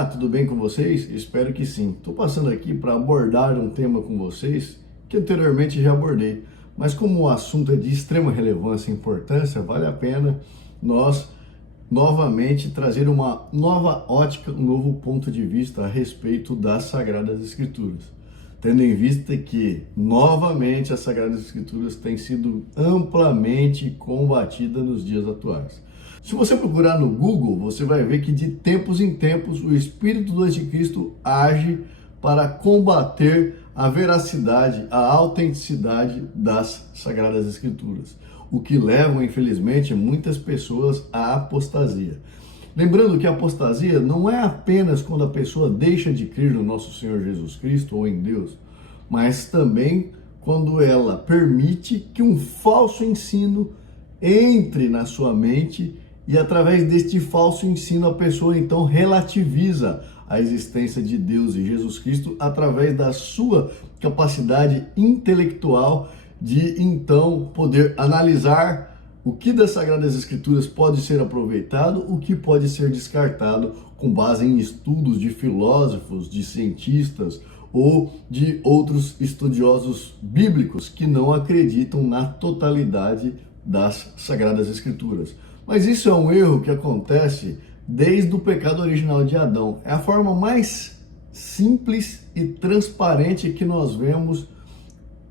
Olá, tudo bem com vocês? Espero que sim. Estou passando aqui para abordar um tema com vocês que anteriormente já abordei, mas como o assunto é de extrema relevância e importância, vale a pena nós novamente trazer uma nova ótica, um novo ponto de vista a respeito das Sagradas Escrituras, tendo em vista que novamente as Sagradas Escrituras têm sido amplamente combatida nos dias atuais. Se você procurar no Google, você vai ver que de tempos em tempos o espírito do anticristo age para combater a veracidade, a autenticidade das Sagradas Escrituras, o que leva, infelizmente, muitas pessoas à apostasia. Lembrando que a apostasia não é apenas quando a pessoa deixa de crer no nosso Senhor Jesus Cristo ou em Deus, mas também quando ela permite que um falso ensino entre na sua mente e através deste falso ensino a pessoa então relativiza a existência de Deus e Jesus Cristo através da sua capacidade intelectual de então poder analisar o que das Sagradas Escrituras pode ser aproveitado, o que pode ser descartado com base em estudos de filósofos, de cientistas ou de outros estudiosos bíblicos que não acreditam na totalidade das Sagradas Escrituras. Mas isso é um erro que acontece desde o pecado original de Adão. É a forma mais simples e transparente que nós vemos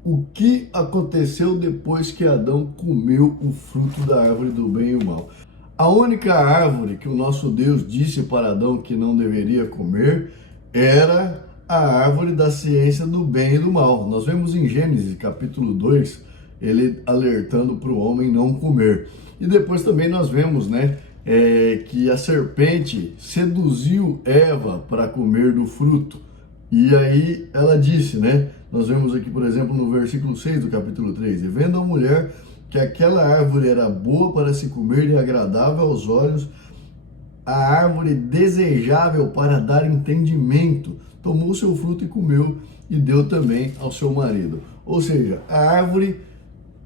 o que aconteceu depois que Adão comeu o fruto da árvore do bem e o mal. A única árvore que o nosso Deus disse para Adão que não deveria comer era a árvore da ciência do bem e do mal. Nós vemos em Gênesis capítulo 2, ele alertando para o homem não comer. E depois também nós vemos, que a serpente seduziu Eva para comer do fruto. E aí ela disse, nós vemos aqui, por exemplo, no versículo 6 do capítulo 3, e vendo a mulher que aquela árvore era boa para se comer e agradável aos olhos, a árvore desejável para dar entendimento, tomou seu fruto e comeu, e deu também ao seu marido. Ou seja, a árvore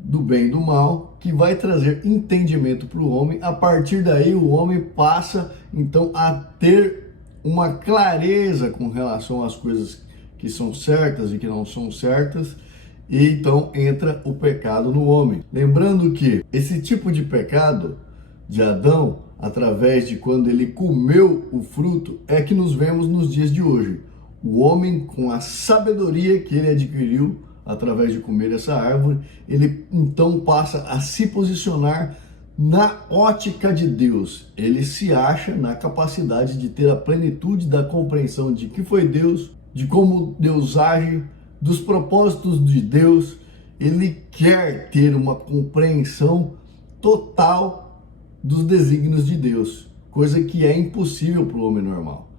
do bem e do mal, que vai trazer entendimento para o homem. A partir daí o homem passa então a ter uma clareza com relação às coisas que são certas e que não são certas, e então entra o pecado no homem. Lembrando que esse tipo de pecado de Adão, através de quando ele comeu o fruto, é que nos vemos nos dias de hoje. O homem, com a sabedoria que ele adquiriu através de comer essa árvore, ele então passa a se posicionar na ótica de Deus. Ele se acha na capacidade de ter a plenitude da compreensão de que foi Deus, de como Deus age, dos propósitos de Deus. Ele quer ter uma compreensão total dos desígnios de Deus, coisa que é impossível para o homem normal.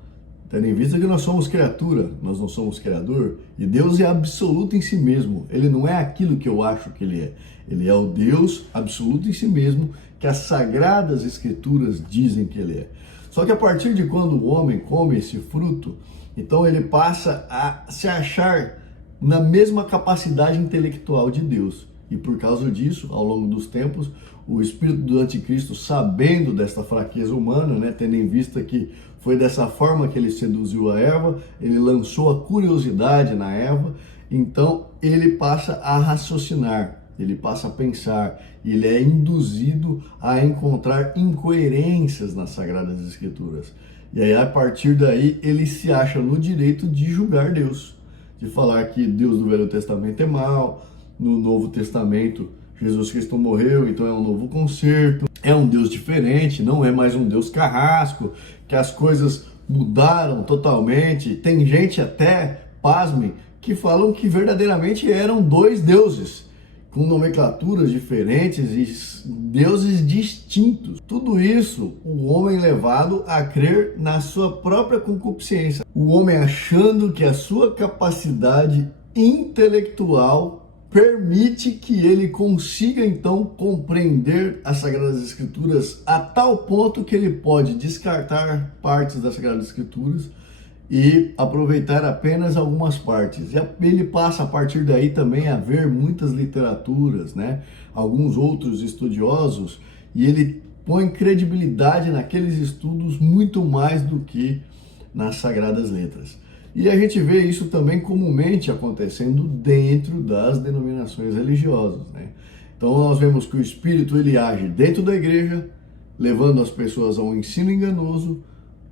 Tendo em vista que nós somos criatura, nós não somos criador, e Deus é absoluto em si mesmo. Ele não é aquilo que eu acho que ele é. Ele é o Deus absoluto em si mesmo, que as Sagradas Escrituras dizem que ele é. Só que a partir de quando o homem come esse fruto, então ele passa a se achar na mesma capacidade intelectual de Deus. E por causa disso, ao longo dos tempos, o espírito do anticristo, sabendo desta fraqueza humana, tendo em vista que foi dessa forma que ele seduziu a Eva, ele lançou a curiosidade na Eva, então ele passa a raciocinar, ele passa a pensar, ele é induzido a encontrar incoerências nas Sagradas Escrituras. E aí, a partir daí, ele se acha no direito de julgar Deus, de falar que Deus do Velho Testamento é mau, no Novo Testamento Jesus Cristo morreu, então é um novo concerto, é um Deus diferente, não é mais um Deus carrasco, que as coisas mudaram totalmente. Tem gente até, pasmem, que falam que verdadeiramente eram dois deuses, com nomenclaturas diferentes e deuses distintos. Tudo isso, o homem levado a crer na sua própria concupiscência. O homem achando que a sua capacidade intelectual permite que ele consiga então compreender as Sagradas Escrituras a tal ponto que ele pode descartar partes das Sagradas Escrituras e aproveitar apenas algumas partes. E ele passa a partir daí também a ver muitas literaturas, alguns outros estudiosos, e ele põe credibilidade naqueles estudos muito mais do que nas Sagradas Letras. E a gente vê isso também comumente acontecendo dentro das denominações religiosas, né? Então nós vemos que o Espírito ele age dentro da igreja, levando as pessoas a um ensino enganoso,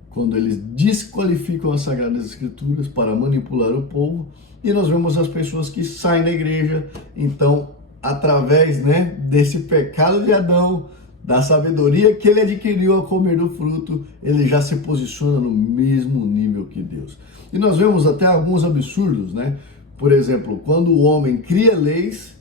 quando eles desqualificam as Sagradas Escrituras para manipular o povo, e nós vemos as pessoas que saem da igreja, então, através, né, desse pecado de Adão, da sabedoria que ele adquiriu ao comer do fruto, ele já se posiciona no mesmo nível que Deus. E nós vemos até alguns absurdos, né? Por exemplo, quando o homem cria leis,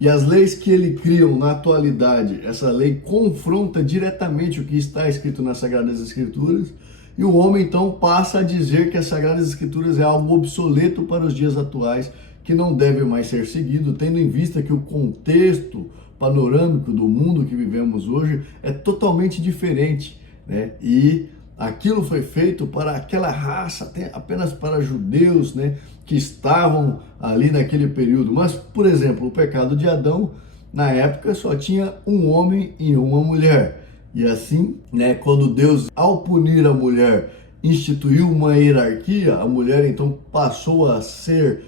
e as leis que ele cria na atualidade, essa lei confronta diretamente o que está escrito nas Sagradas Escrituras, e o homem então passa a dizer que as Sagradas Escrituras é algo obsoleto para os dias atuais, que não deve mais ser seguido, tendo em vista que o contexto panorâmico do mundo que vivemos hoje é totalmente diferente, né? E aquilo foi feito para aquela raça, apenas para judeus, né, que estavam ali naquele período. Mas, por exemplo, o pecado de Adão, na época, só tinha um homem e uma mulher. E assim, né, quando Deus, ao punir a mulher, instituiu uma hierarquia, a mulher então passou a ser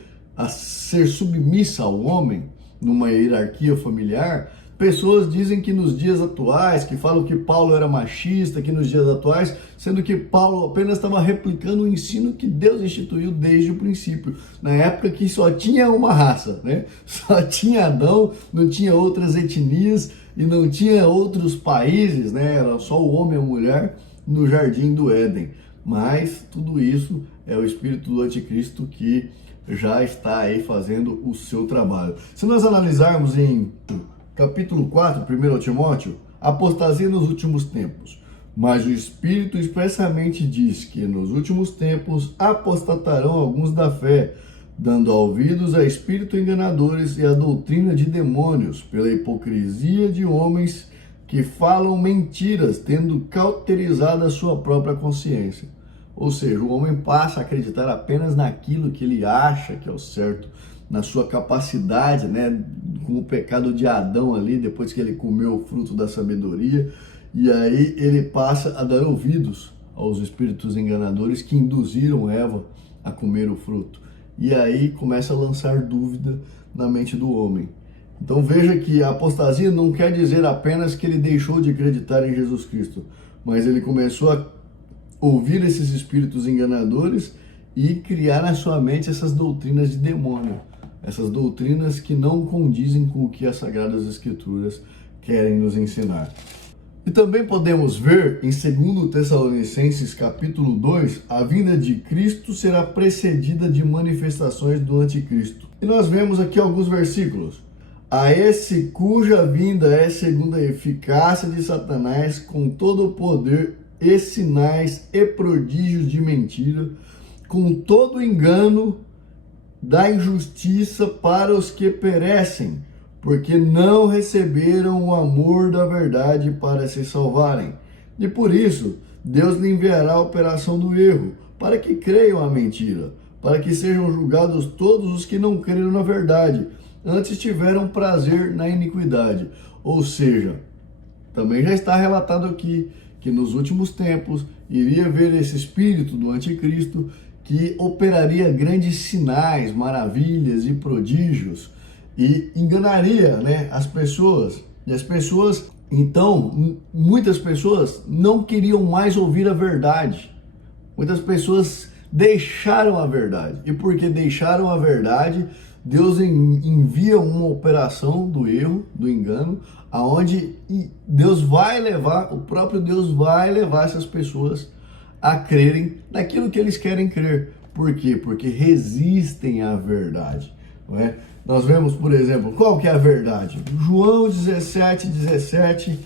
submissa ao homem, numa hierarquia familiar. Pessoas dizem que nos dias atuais, que falam que Paulo era machista, que nos dias atuais, sendo que Paulo apenas estava replicando o ensino que Deus instituiu desde o princípio, na época que só tinha uma raça, né? Só tinha Adão, não tinha outras etnias e não tinha outros países, né? Era só o homem e a mulher no jardim do Éden. Mas tudo isso é o espírito do anticristo que já está aí fazendo o seu trabalho. Se nós analisarmos em capítulo 4, 1 Timóteo, apostasia nos últimos tempos. Mas o Espírito expressamente diz que nos últimos tempos apostatarão alguns da fé, dando ouvidos a espíritos enganadores e a doutrina de demônios, pela hipocrisia de homens que falam mentiras, tendo cauterizado a sua própria consciência. Ou seja, o homem passa a acreditar apenas naquilo que ele acha que é o certo, na sua capacidade, né, com o pecado de Adão ali, depois que ele comeu o fruto da sabedoria, e aí ele passa a dar ouvidos aos espíritos enganadores que induziram Eva a comer o fruto. E aí começa a lançar dúvida na mente do homem. Então veja que a apostasia não quer dizer apenas que ele deixou de acreditar em Jesus Cristo, mas ele começou a ouvir esses espíritos enganadores e criar na sua mente essas doutrinas de demônio, essas doutrinas que não condizem com o que as Sagradas Escrituras querem nos ensinar. E também podemos ver em 2 Tessalonicenses capítulo 2, a vinda de Cristo será precedida de manifestações do anticristo. E nós vemos aqui alguns versículos. A esse cuja vinda é segundo a eficácia de Satanás, com todo o poder e sinais e prodígios de mentira, com todo o engano da injustiça para os que perecem, porque não receberam o amor da verdade para se salvarem. E por isso, Deus lhe enviará a operação do erro, para que creiam a mentira, para que sejam julgados todos os que não creram na verdade, antes tiveram prazer na iniquidade. Ou seja, também já está relatado aqui que nos últimos tempos iria haver esse espírito do anticristo que operaria grandes sinais, maravilhas e prodígios e enganaria, né, as pessoas. E as pessoas, então, muitas pessoas não queriam mais ouvir a verdade. Muitas pessoas deixaram a verdade. E porque deixaram a verdade, Deus envia uma operação do erro, do engano, aonde Deus vai levar, o próprio Deus vai levar essas pessoas a crerem naquilo que eles querem crer. Por quê? Porque resistem à verdade, não é? Nós vemos, por exemplo, qual que é a verdade? João 17:17,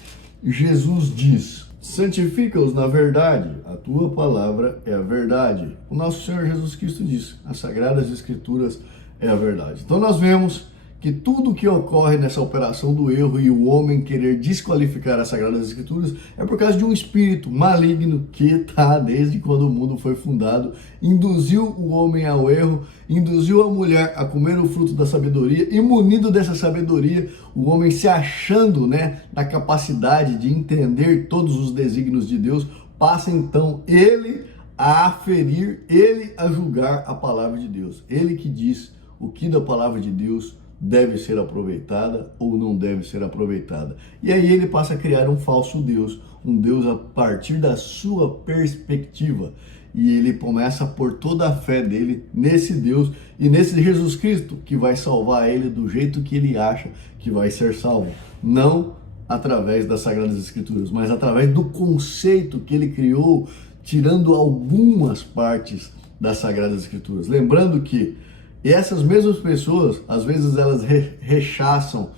Jesus diz: santifica-os na verdade, a tua palavra é a verdade. O nosso Senhor Jesus Cristo diz: as Sagradas Escrituras é a verdade. Então nós vemos que tudo que ocorre nessa operação do erro e o homem querer desqualificar as Sagradas Escrituras é por causa de um espírito maligno que está desde quando o mundo foi fundado, induziu o homem ao erro, induziu a mulher a comer o fruto da sabedoria e, munido dessa sabedoria, o homem se achando, né, na capacidade de entender todos os desígnios de Deus, passa então ele a aferir, ele a julgar a palavra de Deus. Ele que diz o que da palavra de Deus deve ser aproveitada ou não deve ser aproveitada. E aí ele passa a criar um falso Deus, um Deus a partir da sua perspectiva. E ele começa a pôr toda a fé dele nesse Deus e nesse Jesus Cristo que vai salvar ele do jeito que ele acha que vai ser salvo. Não através das Sagradas Escrituras, mas através do conceito que ele criou, tirando algumas partes das Sagradas Escrituras. Lembrando que essas mesmas pessoas, às vezes elas rechaçam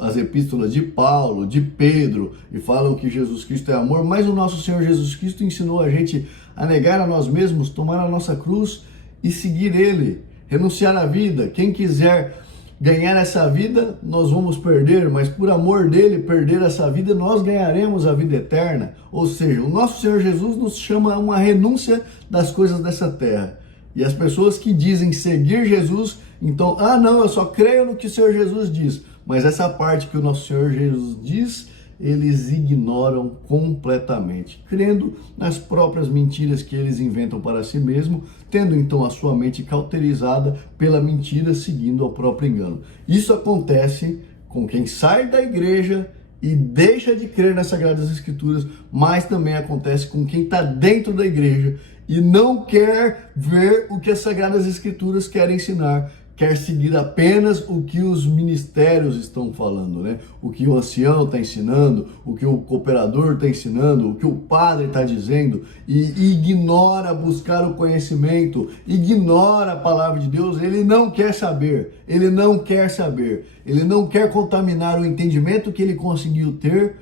as epístolas de Paulo, de Pedro, e falam que Jesus Cristo é amor, mas o nosso Senhor Jesus Cristo ensinou a gente a negar a nós mesmos, tomar a nossa cruz e seguir Ele, renunciar à vida. Quem quiser ganhar essa vida, nós vamos perder, mas por amor dele, perder essa vida, nós ganharemos a vida eterna. Ou seja, o nosso Senhor Jesus nos chama a uma renúncia das coisas dessa terra. E as pessoas que dizem seguir Jesus, então, não, eu só creio no que o Senhor Jesus diz. Mas essa parte que o nosso Senhor Jesus diz, eles ignoram completamente, crendo nas próprias mentiras que eles inventam para si mesmo, tendo então a sua mente cauterizada pela mentira, seguindo ao próprio engano. Isso acontece com quem sai da igreja e deixa de crer nas Sagradas Escrituras, mas também acontece com quem está dentro da igreja e não quer ver o que as Sagradas Escrituras querem ensinar, quer seguir apenas o que os ministérios estão falando, né? O que o ancião está ensinando, o que o cooperador está ensinando, o que o padre está dizendo, e ignora buscar o conhecimento, ignora a palavra de Deus. Ele não quer saber, ele não quer saber, ele não quer contaminar o entendimento que ele conseguiu ter,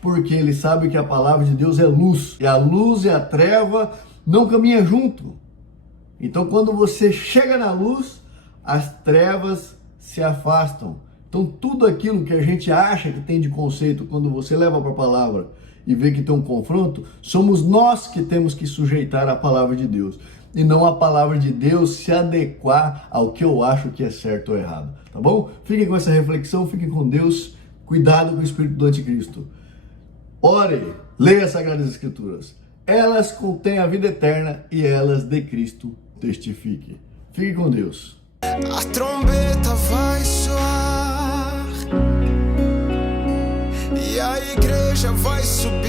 porque ele sabe que a palavra de Deus é luz, e a luz e a treva não caminham junto. Então, quando você chega na luz, as trevas se afastam. Então, tudo aquilo que a gente acha que tem de conceito, quando você leva para a palavra e vê que tem um confronto, somos nós que temos que sujeitar a palavra de Deus, e não a palavra de Deus se adequar ao que eu acho que é certo ou errado, tá bom? Fiquem com essa reflexão, fiquem com Deus, cuidado com o espírito do anticristo. Ore, leia as Sagradas Escrituras. Elas contêm a vida eterna e elas de Cristo testifiquem. Fique com Deus. A trombeta vai soar e a igreja vai subir.